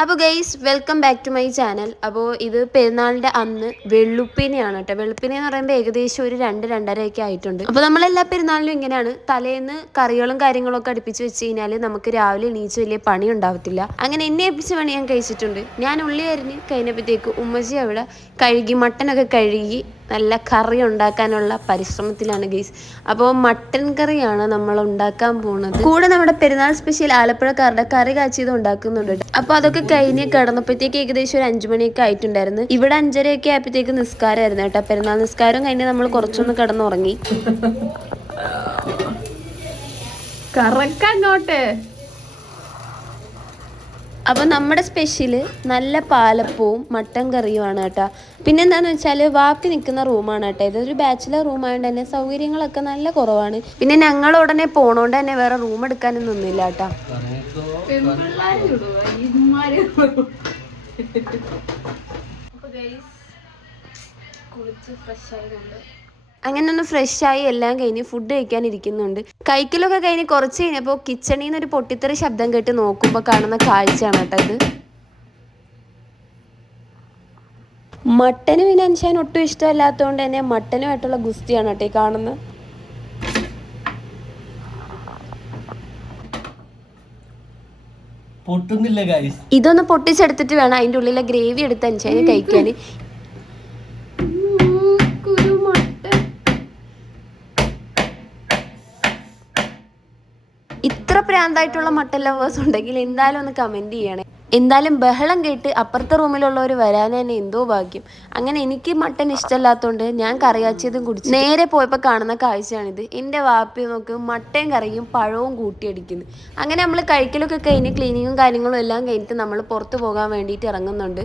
അപ്പോൾ guys welcome back to my channel. അപ്പോൾ ഇത് പെരുന്നാളിൻ്റെ അന്ന് വെളുപ്പിനെയാണ് കേട്ടോ. വെളുപ്പിനെ എന്ന് പറയുമ്പോൾ ഏകദേശം ഒരു 2-2:30 ആയിട്ടുണ്ട്. അപ്പോൾ നമ്മളെല്ലാ പെരുന്നാളിലും ഇങ്ങനെയാണ്, തലേന്ന് കറികളും കാര്യങ്ങളൊക്കെ അടുപ്പിച്ച് വെച്ച് കഴിഞ്ഞാൽ നമുക്ക് രാവിലെ എണീച്ച് വലിയ പണി ഉണ്ടാവത്തില്ല. അങ്ങനെ എന്നെ ഏൽപ്പിച്ച പണി ഞാൻ കഴിച്ചിട്ടുണ്ട്. ഞാൻ ഉള്ളി അരിഞ്ഞ് കഴിഞ്ഞപ്പോഴത്തേക്ക് ഉമ്മച്ചി അവിടെ മട്ടനൊക്കെ കഴുകി നല്ല കറി ഉണ്ടാക്കാനുള്ള പരിശ്രമത്തിലാണ് ഗൈസ്. അപ്പോൾ മട്ടൻ കറിയാണ് നമ്മൾ ഉണ്ടാക്കാൻ പോകുന്നത്. കൂടെ നമ്മുടെ പെരുന്നാൾ സ്പെഷ്യൽ ആലപ്പുഴക്കാരുടെ കറി കാച്ചിയത് ഉണ്ടാക്കുന്നുണ്ട്. അപ്പോൾ അതൊക്കെ കഴിഞ്ഞ് കിടന്നപ്പോഴത്തേക്ക് ഏകദേശം ഒരു 5 മണിയൊക്കെ ആയിട്ടുണ്ടായിരുന്നു. ഇവിടെ 5:30 ആയപ്പോഴത്തേക്ക് നിസ്കാരമായിരുന്നു കേട്ടോ. പെരുന്നാൾ നിസ്കാരം കഴിഞ്ഞ് നമ്മൾ കുറച്ചൊന്ന് കിടന്നുറങ്ങി. കറക്കങ്ങോട്ട്. അപ്പോൾ നമ്മുടെ സ്പെഷ്യല് നല്ല പാലപ്പവും മട്ടൻ കറിയുമാണ് കേട്ടോ. പിന്നെ എന്താണെന്ന് വെച്ചാൽ വാപ്പി നിൽക്കുന്ന റൂമാണ് കേട്ടോ. ഇതൊരു ബാച്ചിലർ റൂമായതുകൊണ്ട് തന്നെ സൗകര്യങ്ങളൊക്കെ നല്ല കുറവാണ്. പിന്നെ ഞങ്ങൾ ഉടനെ പോണോണ്ട് തന്നെ വേറെ റൂം എടുക്കാനും നിന്നില്ല കേട്ടോ. അങ്ങനെ ഒന്ന് ഫ്രഷായി എല്ലാം കഴിഞ്ഞ് ഫുഡ് കഴിക്കാനിരിക്കുന്നുണ്ട്. കഴിക്കലൊക്കെ കഴിഞ്ഞ് കുറച്ച് കഴിഞ്ഞപ്പോൾ കിച്ചണിൽ നിന്ന് ഒരു പൊട്ടിത്തെറി ശബ്ദം കേട്ട് നോക്കുമ്പോൾ കാണുന്ന കാഴ്ചയാണ് കേട്ടോ ഇത്. മട്ടന് പിന്നെ അൻഷാൻ ഒട്ടും ഇഷ്ടമല്ലാത്തതുകൊണ്ട് തന്നെ മട്ടനുമായിട്ടുള്ള ഗുസ്തിയാണ് കേട്ടോ ഈ കാണുന്നത്. ഇതൊന്ന് പൊട്ടിച്ചെടുത്തിട്ട് വേണം അതിൻ്റെ ഉള്ളിലെ ഗ്രേവി എടുത്ത് അൻഷാന് കഴിക്കാൻ. ഇത്ര പ്രാന്തായിട്ടുള്ള മട്ടൻ ലവേഴ്സ് ഉണ്ടെങ്കിൽ എന്തായാലും ഒന്ന് കമൻറ്റ് ചെയ്യണേ. എന്തായാലും ബഹളം കേട്ട് അപ്പുറത്തെ റൂമിലുള്ളവർ വരാൻ തന്നെ എന്തോ ഭാഗ്യം. അങ്ങനെ എനിക്ക് മട്ടൻ ഇഷ്ടമല്ലാത്തതുകൊണ്ട് ഞാൻ കറി കാച്ചിയതും കുടിച്ചു നേരെ പോയപ്പോൾ കാണുന്ന കാഴ്ചയാണിത്. എൻ്റെ വാപ്പി നോക്ക് മട്ടൻ കറിയും പഴവും കൂട്ടിയടിക്കുന്നു. അങ്ങനെ നമ്മൾ കഴിക്കലൊക്കെ കഴിഞ്ഞ് ക്ലീനിങ്ങും കാര്യങ്ങളും എല്ലാം കഴിഞ്ഞിട്ട് നമ്മൾ പുറത്ത് പോകാൻ വേണ്ടിയിട്ട് ഇറങ്ങുന്നുണ്ട്.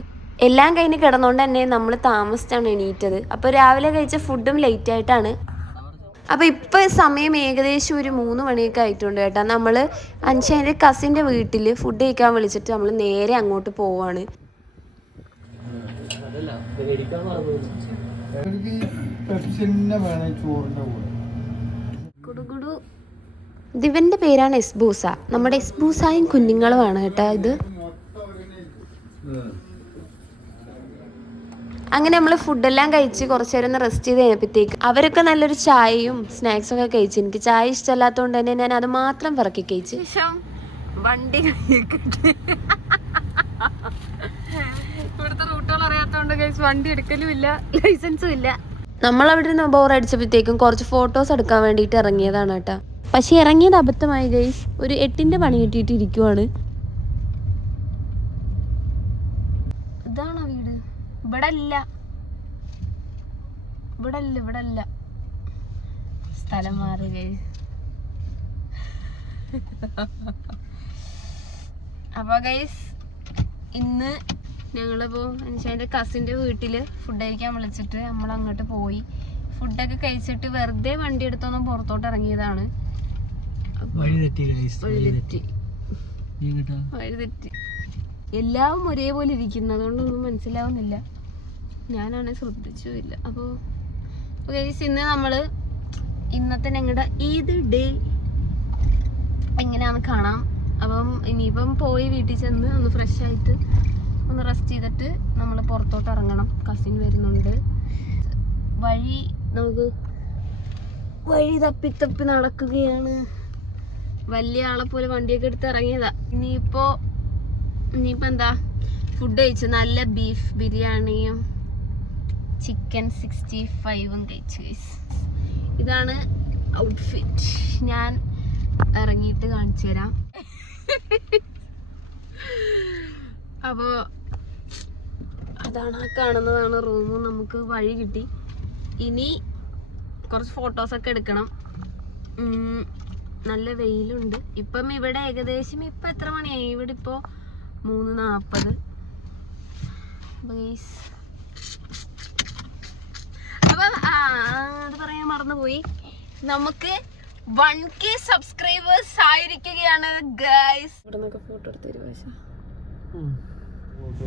എല്ലാം കഴിഞ്ഞ് കിടന്നുകൊണ്ട് തന്നെ നമ്മൾ താമസിച്ചാണ് എണീറ്റത്. അപ്പോൾ രാവിലെ കഴിച്ച ഫുഡും ലേറ്റ് ആയിട്ടാണ്. അപ്പോൾ ഇപ്പോൾ സമയം ഏകദേശം ഒരു 3 മണിയൊക്കെ ആയിട്ടുണ്ട് കേട്ടോ. നമ്മൾ അൻഷാൻ്റെ കസിൻ്റെ വീട്ടിൽ ഫുഡ് കഴിക്കാൻ വിളിച്ചിട്ട് നമ്മൾ നേരെ അങ്ങോട്ട് പോവാണ്. കുടുകുടു ദിവൻ്റെ പേരാണ് എസ്ബൂസ. നമ്മുടെ എസ്ബൂസായും കുഞ്ഞുങ്ങളുമാണ് കേട്ടോ ഇത്. അങ്ങനെ നമ്മൾ ഫുഡെല്ലാം കഴിച്ച് കുറച്ച് നേരം ഒന്ന് റെസ്റ്റ് ചെയ്ത് കഴിഞ്ഞപ്പോഴത്തേക്ക് അവരൊക്കെ നല്ലൊരു ചായയും സ്നാക്സൊക്കെ കഴിച്ചു. എനിക്ക് ചായ ഇഷ്ടമല്ലാത്തതുകൊണ്ട് തന്നെ ഞാൻ അത് മാത്രം പിറക്കി കഴിച്ചു. വണ്ടി ഇവിടുത്തെ റൂട്ടുകൾ അറിയാത്തതുകൊണ്ട് കഴിച്ച് വണ്ടി എടുക്കലും ഇല്ല, ലൈസൻസും ഇല്ല. നമ്മളവിടെ നിന്ന് ബോർ അടിച്ചപ്പോഴത്തേക്കും കുറച്ച് ഫോട്ടോസ് എടുക്കാൻ വേണ്ടിയിട്ട് ഇറങ്ങിയതാണ് കേട്ടോ. പക്ഷെ ഇറങ്ങിയത് അബദ്ധമായി ഗൈസ്. ഒരു 8ന്റെ പണി കിട്ടിയിട്ട് ഇരിക്കുവാണ്. ഇതാണോ വീട്? ഇവിടെ അല്ല സ്ഥലം മാറി ഗൈസ്. അപ്പൊ ഗൈസ് ഇന്ന് ഞങ്ങളിപ്പോ അൻഷാന്റെ കസിന്റെ വീട്ടില് ഫുഡ് കഴിക്കാൻ വിളിച്ചിട്ട് നമ്മൾ അങ്ങോട്ട് പോയി. ഫുഡൊക്കെ കഴിച്ചിട്ട് വെറുതെ വണ്ടി എടുത്തൊന്നും പുറത്തോട്ട് ഇറങ്ങിയതാണ്. വഴിതെറ്റി എല്ലാം ഒരേപോലെ ഇരിക്കുന്നു, അതുകൊണ്ടൊന്നും മനസ്സിലാവുന്നില്ല. ഞാനാണ് ശ്രദ്ധിച്ചുമില്ല. അപ്പോൾ ഗൈസ് ഇന്ന് നമ്മൾ ഇന്നത്തെ ഞങ്ങളുടെ ഈദ് ഡേ എങ്ങനെയാണെന്ന് കാണാം. അപ്പം ഇനിയിപ്പം പോയി വീട്ടിൽ ചെന്ന് ഒന്ന് ഫ്രഷ് ആയിട്ട് ഒന്ന് റെസ്റ്റ് ചെയ്തിട്ട് നമ്മൾ പുറത്തോട്ട് ഇറങ്ങണം. കസിൻ വരുന്നുണ്ട്. വഴി തപ്പി നടക്കുകയാണ്. വലിയ ആളെ പോലെ വണ്ടിയൊക്കെ എടുത്ത് ഇറങ്ങിയതാ. ഇനിയിപ്പോ എന്താ ഫുഡ് കഴിച്ചു. നല്ല ബീഫ് ബിരിയാണിയും ചിക്കൻ 65ഉം കഴിച്ചു ഗൈസ്. ഇതാണ് ഔട്ട്ഫിറ്റ്. ഞാൻ ഇറങ്ങിയിട്ട് കാണിച്ചു തരാം. അപ്പോൾ അതാണ് ആ കാണുന്നതാണ് റൂം. നമുക്ക് വഴി കിട്ടി. ഇനി കുറച്ച് ഫോട്ടോസൊക്കെ എടുക്കണം. നല്ല വെയിലുണ്ട്. ഇപ്പം ഇവിടെ ഏകദേശം ഇപ്പം എത്ര മണിയായി? ഇവിടെ ഇപ്പോൾ 3:40. അപ്പം അത് പറയാൻ മറന്നുപോയി. നമുക്ക് 1K സബ്സ്ക്രൈബേഴ്സ് ആയിരിക്കുകയാണ് ഗൈസ്. ഇവിടെ നിന്നൊക്കെ ഫോട്ടോ എടുത്തൊരു വശം.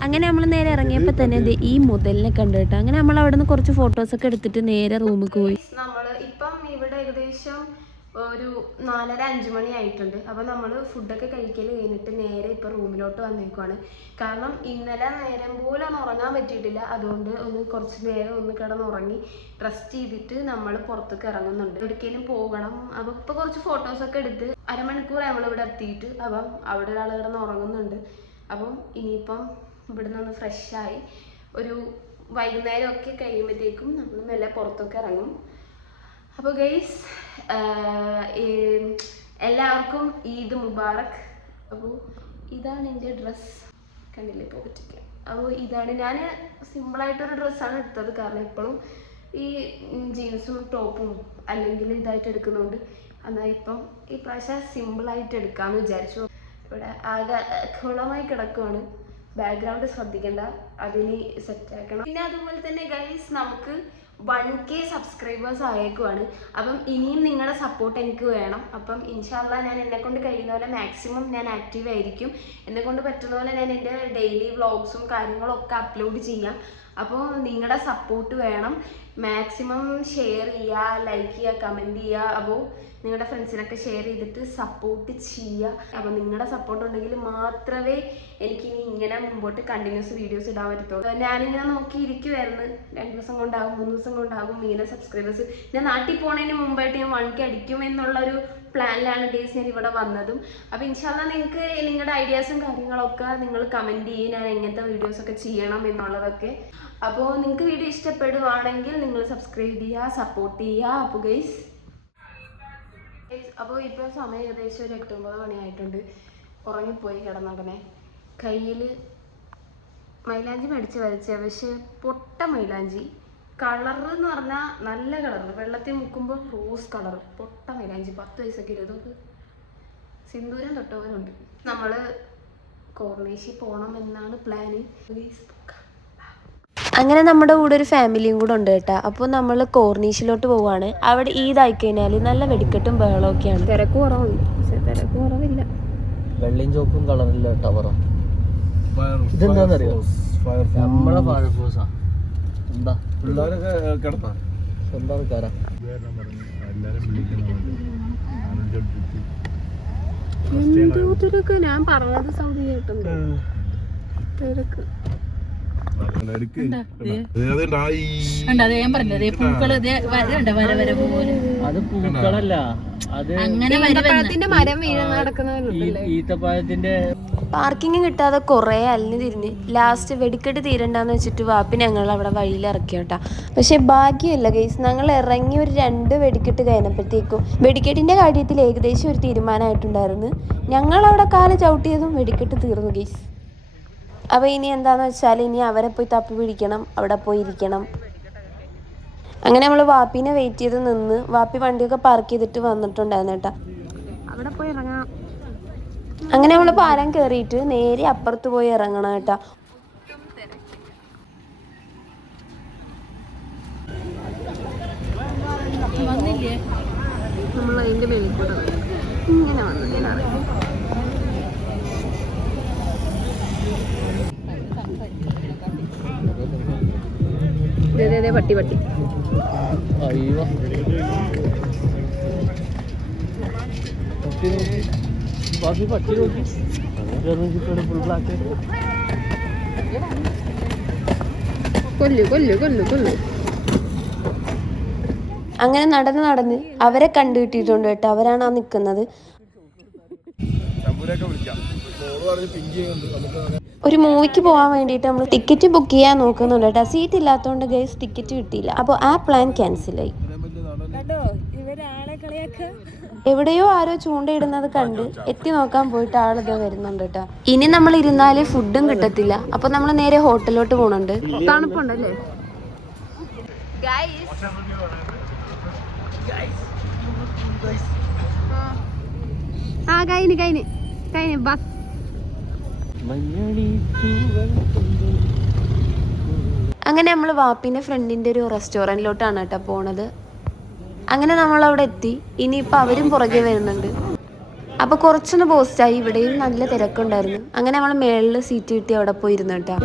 അങ്ങനെ നമ്മൾ നേരെ ഇറങ്ങിയപ്പോൾ തന്നെ ഈ മുതലിനെ കണ്ടു കേട്ടോ. അങ്ങനെ നമ്മൾ അവിടെ നിന്ന് കുറച്ച് ഫോട്ടോസൊക്കെ എടുത്തിട്ട് നേരെ റൂമിൽ പോയി. നമ്മൾ ഇപ്പം ഇവിടെ ഏകദേശം ഒരു 4:30-5 മണി ആയിട്ടുണ്ട്. അപ്പോൾ നമ്മൾ ഫുഡൊക്കെ കഴിക്കൽ കഴിഞ്ഞിട്ട് നേരെ ഇപ്പോൾ റൂമിലോട്ട് വന്നേക്കുവാണ്. കാരണം ഇന്നലെ നേരം പോലെ ഒന്ന് ഉറങ്ങാൻ പറ്റിയിട്ടില്ല. അതുകൊണ്ട് കുറച്ച് നേരം കിടന്നുറങ്ങി റെസ്റ്റ് ചെയ്തിട്ട് നമ്മൾ പുറത്തേക്ക് ഇറങ്ങുന്നുണ്ട്. എവിടേക്കെങ്കിലും പോകണം. അപ്പോൾ ഇപ്പോൾ കുറച്ച് ഫോട്ടോസൊക്കെ എടുത്ത് അരമണിക്കൂർ നമ്മളിവിടെ എത്തിയിട്ട് അപ്പം അവിടെ ഒരാൾ കിടന്ന് ഉറങ്ങുന്നുണ്ട്. അപ്പം ഇനിയിപ്പം ഇവിടെ നിന്ന് ഫ്രഷായി ഒരു വൈകുന്നേരമൊക്കെ കഴിയുമ്പോഴത്തേക്കും നമ്മൾ മെല്ലെ പുറത്തൊക്കെ ഇറങ്ങും. അപ്പോൾ ഗൈസ് എല്ലാവർക്കും ഈദ് മുബാറക്. അപ്പോൾ ഇതാണ് എൻ്റെ ഡ്രസ്സ്, കണ്ടില്ലേ പോക്കറ്റൊക്കെ. അപ്പോൾ ഇതാണ് ഞാൻ സിമ്പിളായിട്ടൊരു ഡ്രസ്സാണ് എടുത്തത്. കാരണം എപ്പോഴും ഈ ജീൻസും ടോപ്പും അല്ലെങ്കിൽ ഇതായിട്ട് എടുക്കുന്നതുകൊണ്ട് എന്നാൽ ഇപ്പം ഈ പ്രാവശ്യം സിമ്പിളായിട്ട് എടുക്കാമെന്ന് വിചാരിച്ചു. ഇവിടെ ആകെ കുളമായി കിടക്കുവാണ്. ബാക്ക്ഗ്രൗണ്ട് ശ്രദ്ധിക്കേണ്ട, അതിന് സെറ്റാക്കണം. പിന്നെ അതുപോലെ തന്നെ ഗൈസ് നമുക്ക് 1K സബ്സ്ക്രൈബേഴ്സ് ആയേക്കുവാണ്. അപ്പം ഇനിയും നിങ്ങളുടെ സപ്പോർട്ട് എനിക്ക് വേണം. അപ്പം ഇൻഷാ അല്ലാഹ് ഞാൻ എന്നെക്കൊണ്ട് കഴിയുന്ന പോലെ മാക്സിമം ഞാൻ ആക്റ്റീവ് ആയിരിക്കും. എന്നെക്കൊണ്ട് പറ്റുന്ന പോലെ ഞാൻ എൻ്റെ ഡെയിലി വ്ളോഗ്സും കാര്യങ്ങളൊക്കെ അപ്ലോഡ് ചെയ്യാം. അപ്പോൾ നിങ്ങളുടെ സപ്പോർട്ട് വേണം. മാക്സിമം ഷെയർ ചെയ്യുക, ലൈക്ക് ചെയ്യുക, കമൻറ്റ് ചെയ്യുക. അപ്പോൾ നിങ്ങളുടെ ഫ്രണ്ട്സിനൊക്കെ ഷെയർ ചെയ്തിട്ട് സപ്പോർട്ട് ചെയ്യുക. അപ്പോൾ നിങ്ങളുടെ സപ്പോർട്ട് ഉണ്ടെങ്കിൽ മാത്രമേ എനിക്കിനി ഇങ്ങനെ മുമ്പോട്ട് കണ്ടിന്യൂസ് വീഡിയോസ് ഇടാൻ പറ്റത്തുള്ളൂ. ഞാനിങ്ങനെ നോക്കിയിരിക്കുമായിരുന്നു 2 ദിവസം കൊണ്ടാകും 3 ദിവസം കൊണ്ടാകും ഇങ്ങനെ സബ്സ്ക്രൈബേഴ്സ്. ഞാൻ നാട്ടിൽ പോകുന്നതിന് മുമ്പായിട്ട് ഞാൻ 1K അടിക്കും എന്നുള്ളൊരു പ്ലാനിലാണ് ഡേയ്സ് ഞാൻ ഇവിടെ വന്നതും. അപ്പോൾ ഇൻഷാ അല്ലാഹ് നിങ്ങൾക്ക് നിങ്ങളുടെ ഐഡിയാസും കാര്യങ്ങളൊക്കെ നിങ്ങൾ കമൻറ്റ് ചെയ്യും, ഞാൻ എങ്ങനത്തെ വീഡിയോസൊക്കെ ചെയ്യണം എന്നുള്ളതൊക്കെ. അപ്പോൾ നിങ്ങൾക്ക് വീഡിയോ ഇഷ്ടപ്പെടുവാണെങ്കിൽ നിങ്ങൾ സബ്സ്ക്രൈബ് ചെയ്യുക, സപ്പോർട്ട് ചെയ്യുക. അപ്പോൾ ഗൈസ് അപ്പോൾ ഇപ്പോൾ സമയം ഏകദേശം ഒരു 8-9 മണിയായിട്ടുണ്ട്. ഉറങ്ങിപ്പോയി കിടന്നുടനെ. കയ്യിൽ മൈലാഞ്ചി മേടിച്ച് വരച്ച, പക്ഷേ പൊട്ട മൈലാഞ്ചി. കളറ് എന്ന് പറഞ്ഞാൽ നല്ല കളർ, വെള്ളത്തിൽ മുക്കുമ്പോൾ റോസ് കളർ. പൊട്ട മൈലാഞ്ചി 10 വയസ്സൊക്കെ 20 സിന്ദൂരം തൊട്ടവരുണ്ട്. നമ്മൾ കോർണേശി പോകണം എന്നാണ് പ്ലാന്. അങ്ങനെ നമ്മുടെ കൂടെ ഒരു ഫാമിലിയും കൂടെ ഉണ്ട് കേട്ടോ. അപ്പോൾ നമ്മൾ കോർണീഷിലോട്ട് പോവാണ്. അവിടെ ഈദായി കഴിഞ്ഞാൽ നല്ല വെടിക്കെട്ടും ബഹളമൊക്കെയാണ്. തിരക്ക് കുറവുണ്ട്, പക്ഷെ തിരക്ക് കുറവില്ല. വെള്ളയും ചോപ്പും കളറില്ല ടവറോ. ഇതെന്താന്നറിയോ? നമ്മളെ ഫയർഫോഴ്സാ. എന്താ സ്വന്തം ആൾക്കാരാ. എന്തോരൊക്കെ ഞാൻ പറഞ്ഞത് സൗദി കേട്ടുണ്ട്. തിരക്ക് അത് പൂക്കളല്ല, അത് മരം വീഴുന്ന നടക്കുന്നവരുണ്ടല്ലേ. ഈത്തപ്പഴത്തിന്റെ പാർക്കിംഗ് കിട്ടാതെ കുറെ അലിഞ്ഞു തിരിഞ്ഞ് ലാസ്റ്റ് വെടിക്കെട്ട് തീരണ്ടെന്ന് വെച്ചിട്ട് വാപ്പി ഞങ്ങൾ അവിടെ വഴിയിൽ ഇറക്കി കേട്ടാ. പക്ഷെ ഭാഗ്യമല്ല ഗൈസ്, ഞങ്ങൾ ഇറങ്ങി ഒരു 2 വെടിക്കെട്ട് കഴിഞ്ഞപ്പോഴത്തേക്കും വെടിക്കെട്ടിന്റെ കാര്യത്തിൽ ഏകദേശം ഒരു തീരുമാനമായിട്ടുണ്ടായിരുന്നു. ഞങ്ങൾ അവിടെ കാല് ചവിട്ടിയതും വെടിക്കെട്ട് തീർന്നു ഗൈസ്. അപ്പോൾ ഇനി എന്താണെന്ന് വെച്ചാൽ ഇനി അവരെ പോയി തപ്പി പിടിക്കണം, അവിടെ പോയി ഇരിക്കണം. അങ്ങനെ നമ്മൾ വാപ്പിനെ വെയിറ്റ് ചെയ്ത് നിന്ന് വാപ്പി വണ്ടിയൊക്കെ പാർക്ക് ചെയ്തിട്ട് വന്നിട്ടുണ്ടായിരുന്നു കേട്ടോ. അവിടെ പോയി ഇറങ്ങാം. അങ്ങനെ നമ്മൾ പാലം കയറിയിട്ട് നേരെ അപ്പുറത്ത് പോയി ഇറങ്ങണം കേട്ടോ. നമ്മൾ അതിൻ്റെ മേലിൽ കൂടെ ഇങ്ങനെ വന്നു. ഞാൻ പട്ടി പട്ടി പട്ടി നോക്കി ഫുൾ ബ്ലാക്ക്. കൊല്ലു കൊല്ലു കൊല്ലു കൊല്ലു. അങ്ങനെ നടന്ന് അവരെ കണ്ടു കിട്ടിയിട്ടുണ്ട് കേട്ടോ. അവരാണ് ആ നിൽക്കുന്നത്. ഒരു മൂവിക്ക് പോകാൻ വേണ്ടിയിട്ട് നമ്മൾ ടിക്കറ്റ് ബുക്ക് ചെയ്യാൻ നോക്കുന്നുണ്ട് കേട്ടോ. സീറ്റ് ഇല്ലാത്തതുകൊണ്ട് ഗൈസ് ടിക്കറ്റ് കിട്ടിയില്ല. അപ്പോൾ ആ പ്ലാൻ ക്യാൻസലായി. എവിടെയോ ആരോ ചൂണ്ടയിടുന്നത് കണ്ട് എത്തി നോക്കാൻ പോയിട്ട് ആളിത് വരുന്നുണ്ട് കേട്ടോ. ഇനി നമ്മൾ ഇരുന്നാല് ഫുഡും കിട്ടത്തില്ല. അപ്പോൾ നമ്മൾ നേരെ ഹോട്ടലിലോട്ട് പോകുന്നുണ്ട്. തണുപ്പുണ്ടല്ലേ ആ കഴിഞ്ഞ് കഴിഞ്ഞ് കഴിഞ്ഞ് ബസ്. അങ്ങനെ നമ്മൾ വാപ്പിൻ്റെ ഫ്രണ്ടിൻ്റെ ഒരു റെസ്റ്റോറൻറ്റിലോട്ടാണ് കേട്ടോ പോണത്. അങ്ങനെ നമ്മളവിടെ എത്തി. ഇനിയിപ്പോൾ അവരും പുറകെ വരുന്നുണ്ട്. അപ്പോൾ കുറച്ചൊന്ന് പോസ്റ്റായി. ഇവിടെയും നല്ല തിരക്കുണ്ടായിരുന്നു. അങ്ങനെ നമ്മൾ മേളിൽ സീറ്റ് കിട്ടി അവിടെ പോയിരുന്നു കേട്ടോ.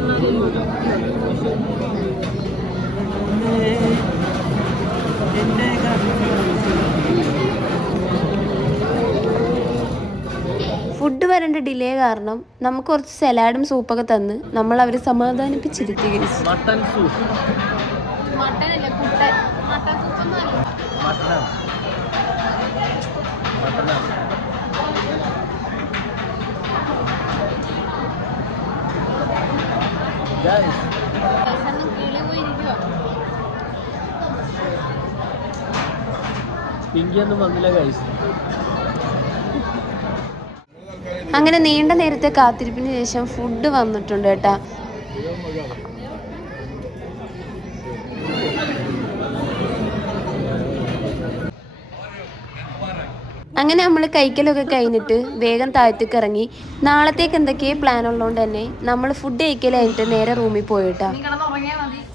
ഫുഡ് വരേണ്ട ഡിലേ കാരണം നമുക്ക് കുറച്ച് സലാഡും സൂപ്പൊക്കെ തന്ന് നമ്മൾ അവരെ സമാധാനിപ്പിച്ചിരുത്തി ഗൈസ്. Mutton soup. പിങ്കിയൊന്നും വന്നില്ല ഗൈസ്. അങ്ങനെ നീണ്ട നേരത്തെ കാത്തിരിപ്പിന് ശേഷം ഫുഡ് വന്നിട്ടുണ്ട് കേട്ടാ. അങ്ങനെ നമ്മൾ കഴിക്കലൊക്കെ കഴിഞ്ഞിട്ട് വേഗം താഴത്തേക്ക് ഇറങ്ങി. നാളത്തേക്ക് എന്തൊക്കെയോ പ്ലാൻ ഉള്ളതുകൊണ്ട് തന്നെ നമ്മൾ ഫുഡ് കഴിക്കൽ കഴിഞ്ഞിട്ട് നേരെ റൂമിൽ പോയിട്ടാ.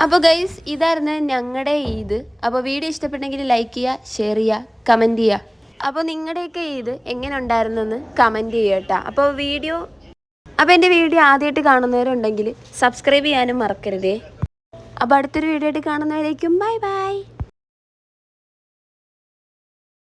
അപ്പോൾ ഗൈസ് ഇതായിരുന്നു ഞങ്ങളുടെ ഈദ്. അപ്പോൾ വീഡിയോ ഇഷ്ടപ്പെട്ടെങ്കിൽ ലൈക്ക് ചെയ്യുക, ഷെയർ ചെയ്യുക, കമൻറ്റ് ചെയ്യുക. അപ്പോൾ നിങ്ങളുടെയൊക്കെ ഈദ് എങ്ങനെ ഉണ്ടായിരുന്നെന്ന് കമൻറ്റ് ചെയ്യുക കേട്ടോ. അപ്പോൾ എൻ്റെ വീഡിയോ ആദ്യമായിട്ട് കാണുന്നവരുണ്ടെങ്കിൽ സബ്സ്ക്രൈബ് ചെയ്യാനും മറക്കരുതേ. അപ്പോൾ അടുത്തൊരു വീഡിയോ ആയിട്ട് കാണുന്നവരേക്കും ബൈ ബൈ.